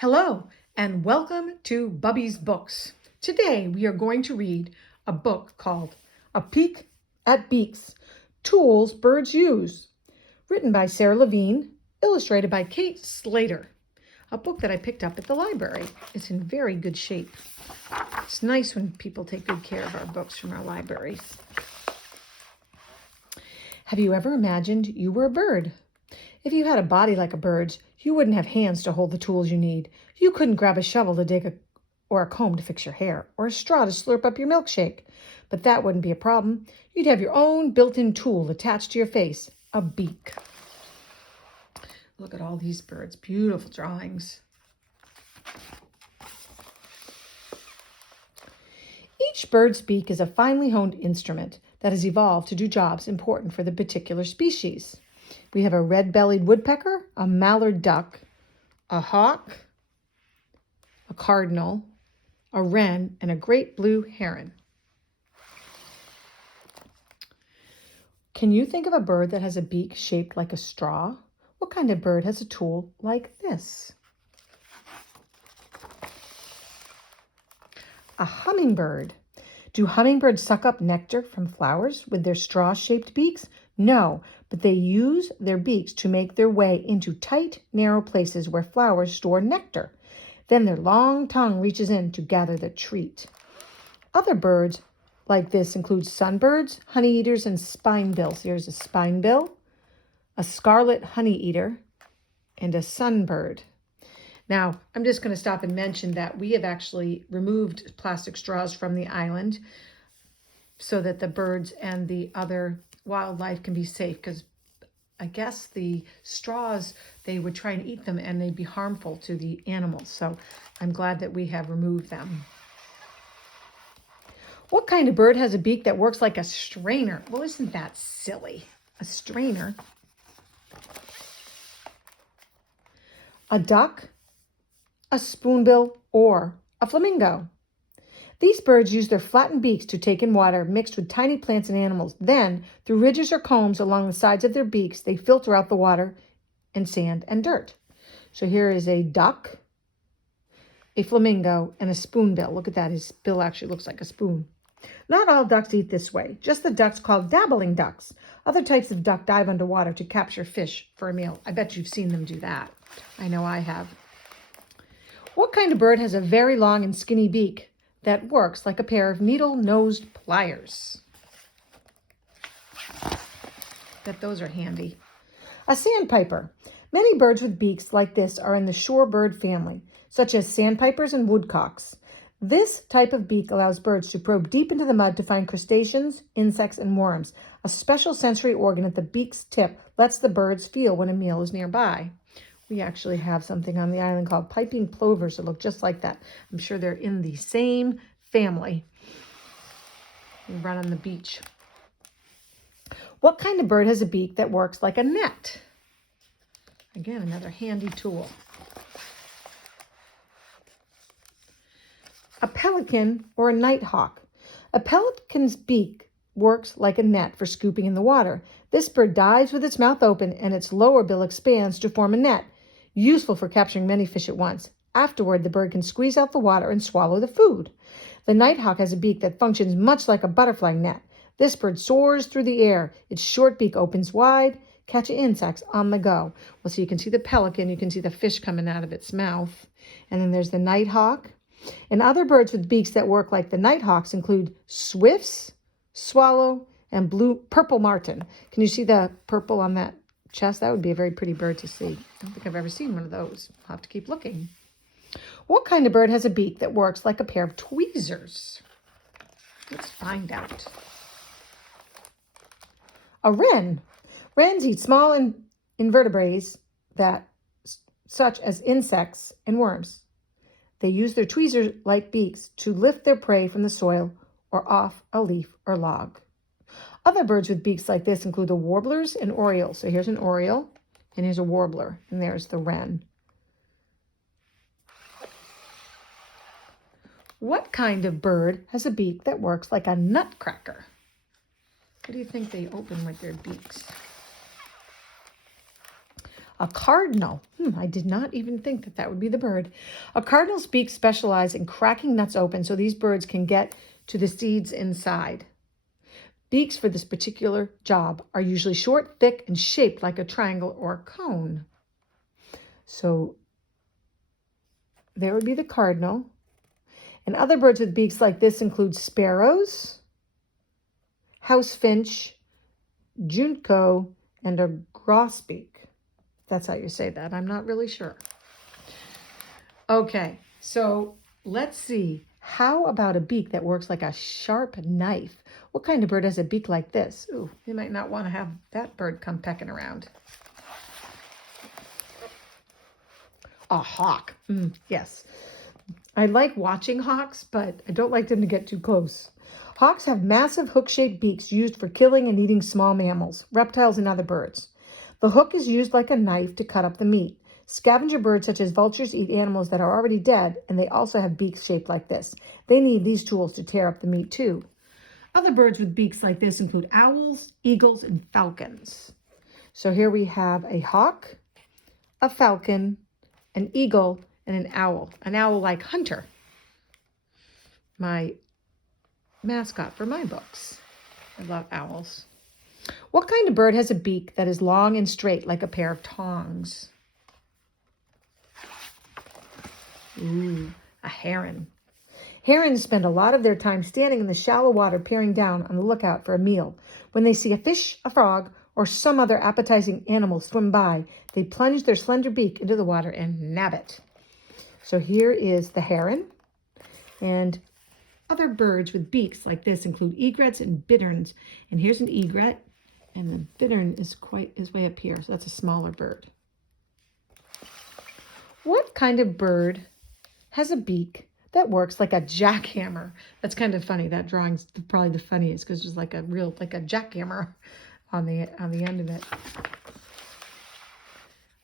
Hello and welcome to Bubbie's Books. Today we are going to read a book called A Peek at Beaks, Tools Birds Use, written by Sara Levine, illustrated by Kate Slater. A book that I picked up at the library. It's in very good shape. It's nice when people take good care of our books from our libraries. Have you ever imagined you were a bird? If you had a body like a bird's, you wouldn't have hands to hold the tools you need. You couldn't grab a shovel to dig or a comb to fix your hair, or a straw to slurp up your milkshake. But that wouldn't be a problem. You'd have your own built-in tool attached to your face, a beak. Look at all these birds, beautiful drawings. Each bird's beak is a finely honed instrument that has evolved to do jobs important for the particular species. We have a red-bellied woodpecker, a mallard duck, a hawk, a cardinal, a wren, and a great blue heron. Can you think of a bird that has a beak shaped like a straw? What kind of bird has a tool like this? A hummingbird. Do hummingbirds suck up nectar from flowers with their straw-shaped beaks? No, but they use their beaks to make their way into tight, narrow places where flowers store nectar. Then their long tongue reaches in to gather the treat. Other birds like this include sunbirds, honeyeaters, and spinebills. Here's a spinebill, a scarlet honeyeater, and a sunbird. Now, I'm just going to stop and mention that we have actually removed plastic straws from the island so that the birds and the other wildlife can be safe, because I guess the straws, they would try and eat them and they'd be harmful to the animals. So I'm glad that we have removed them. What kind of bird has a beak that works like a strainer? Well, isn't that silly? A strainer. A duck, a spoonbill, or a flamingo. These birds use their flattened beaks to take in water mixed with tiny plants and animals. Then, through ridges or combs along the sides of their beaks, they filter out the water and sand and dirt. So here is a duck, a flamingo, and a spoonbill. Look at that. His bill actually looks like a spoon. Not all ducks eat this way. Just the ducks called dabbling ducks. Other types of duck dive underwater to capture fish for a meal. I bet you've seen them do that. I know I have. What kind of bird has a very long and skinny beak that works like a pair of needle-nosed pliers? Bet those are handy. A sandpiper. Many birds with beaks like this are in the shorebird family, such as sandpipers and woodcocks. This type of beak allows birds to probe deep into the mud to find crustaceans, insects, and worms. A special sensory organ at the beak's tip lets the birds feel when a meal is nearby. We actually have something on the island called piping plovers that look just like that. I'm sure they're in the same family. We run on the beach. What kind of bird has a beak that works like a net? Again, another handy tool. A pelican or a nighthawk. A pelican's beak works like a net for scooping in the water. This bird dives with its mouth open and its lower bill expands to form a net, useful for capturing many fish at once. Afterward, the bird can squeeze out the water and swallow the food. The nighthawk has a beak that functions much like a butterfly net. This bird soars through the air. Its short beak opens wide, catching insects on the go. Well, so you can see the pelican, you can see the fish coming out of its mouth. And then there's the nighthawk. And other birds with beaks that work like the nighthawks include swifts, swallow, and purple martin. Can you see the purple on that chest? That would be a very pretty bird to see. I don't think I've ever seen one of those. I'll have to keep looking. What kind of bird has a beak that works like a pair of tweezers? Let's find out. A wren. Wrens eat small invertebrates such as insects and worms. They use their tweezer-like beaks to lift their prey from the soil or off a leaf or log. Other birds with beaks like this include the warblers and orioles. So here's an oriole, and here's a warbler, and there's the wren. What kind of bird has a beak that works like a nutcracker? What do you think they open with their beaks? A cardinal. I did not even think that that would be the bird. A cardinal's beaks specialize in cracking nuts open so these birds can get to the seeds inside. Beaks for this particular job are usually short, thick, and shaped like a triangle or a cone. So there would be the cardinal. And other birds with beaks like this include sparrows, house finch, junco, and a grosbeak. That's how you say that. I'm not really sure. Okay, so let's see. How about a beak that works like a sharp knife? What kind of bird has a beak like this? Ooh, you might not want to have that bird come pecking around. A hawk. Yes. I like watching hawks, but I don't like them to get too close. Hawks have massive hook-shaped beaks used for killing and eating small mammals, reptiles, and other birds. The hook is used like a knife to cut up the meat. Scavenger birds such as vultures eat animals that are already dead, and they also have beaks shaped like this. They need these tools to tear up the meat too. Other birds with beaks like this include owls, eagles, and falcons. So here we have a hawk, a falcon, an eagle, and an owl. An owl like Hunter, my mascot for my books. I love owls. What kind of bird has a beak that is long and straight like a pair of tongs? Ooh, a heron. Herons spend a lot of their time standing in the shallow water peering down on the lookout for a meal. When they see a fish, a frog, or some other appetizing animal swim by, they plunge their slender beak into the water and nab it. So here is the heron. And other birds with beaks like this include egrets and bitterns. And here's an egret. And the bittern is way up here, so that's a smaller bird. What kind of bird has a beak that works like a jackhammer? That's kind of funny. That drawing's probably the funniest because there's like a jackhammer on the end of it.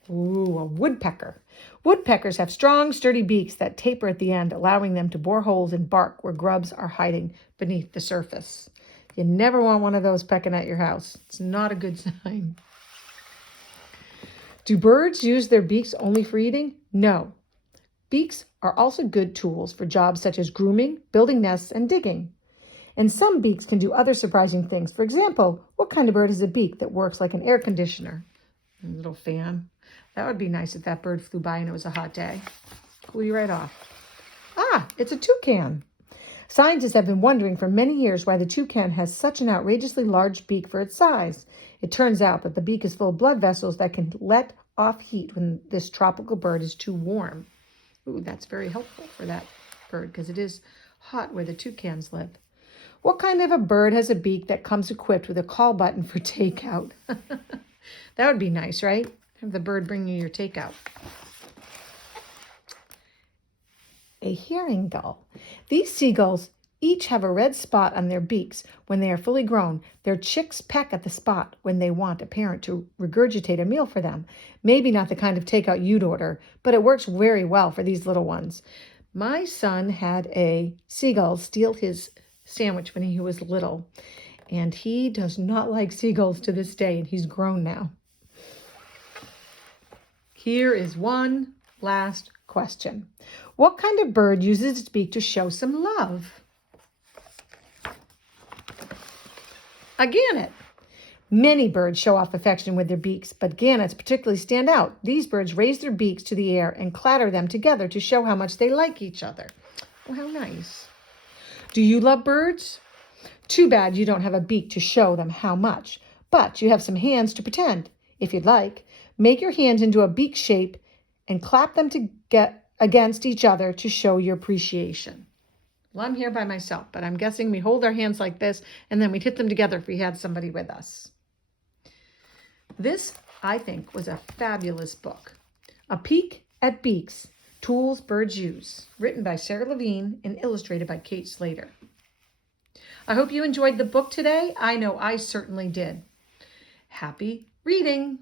Ooh, a woodpecker. Woodpeckers have strong, sturdy beaks that taper at the end, allowing them to bore holes in bark where grubs are hiding beneath the surface. You never want one of those pecking at your house. It's not a good sign. Do birds use their beaks only for eating? No. Beaks are also good tools for jobs such as grooming, building nests, and digging. And some beaks can do other surprising things. For example, what kind of bird has a beak that works like an air conditioner? A little fan. That would be nice if that bird flew by and it was a hot day. Cool you right off. Ah, it's a toucan. Scientists have been wondering for many years why the toucan has such an outrageously large beak for its size. It turns out that the beak is full of blood vessels that can let off heat when this tropical bird is too warm. Ooh, that's very helpful for that bird because it is hot where the toucans live. What kind of a bird has a beak that comes equipped with a call button for takeout? That would be nice, right? Have the bird bring you your takeout. A herring gull. These seagulls each have a red spot on their beaks. When they are fully grown, their chicks peck at the spot when they want a parent to regurgitate a meal for them. Maybe not the kind of takeout you'd order, but it works very well for these little ones. My son had a seagull steal his sandwich when he was little, and he does not like seagulls to this day, and he's grown now. Here is one last question. What kind of bird uses its beak to show some love? A gannet. Many birds show off affection with their beaks, but gannets particularly stand out. These birds raise their beaks to the air and clatter them together to show how much they like each other. Oh, how nice. Do you love birds? Too bad you don't have a beak to show them how much, but you have some hands to pretend. If you'd like, make your hands into a beak shape and clap them to get against each other to show your appreciation. Well, I'm here by myself, but I'm guessing we hold our hands like this and then we'd hit them together if we had somebody with us. This, I think, was a fabulous book. A Peek at Beaks, Tools Birds Use, written by Sara Levine and illustrated by Kate Slater. I hope you enjoyed the book today. I know I certainly did. Happy reading!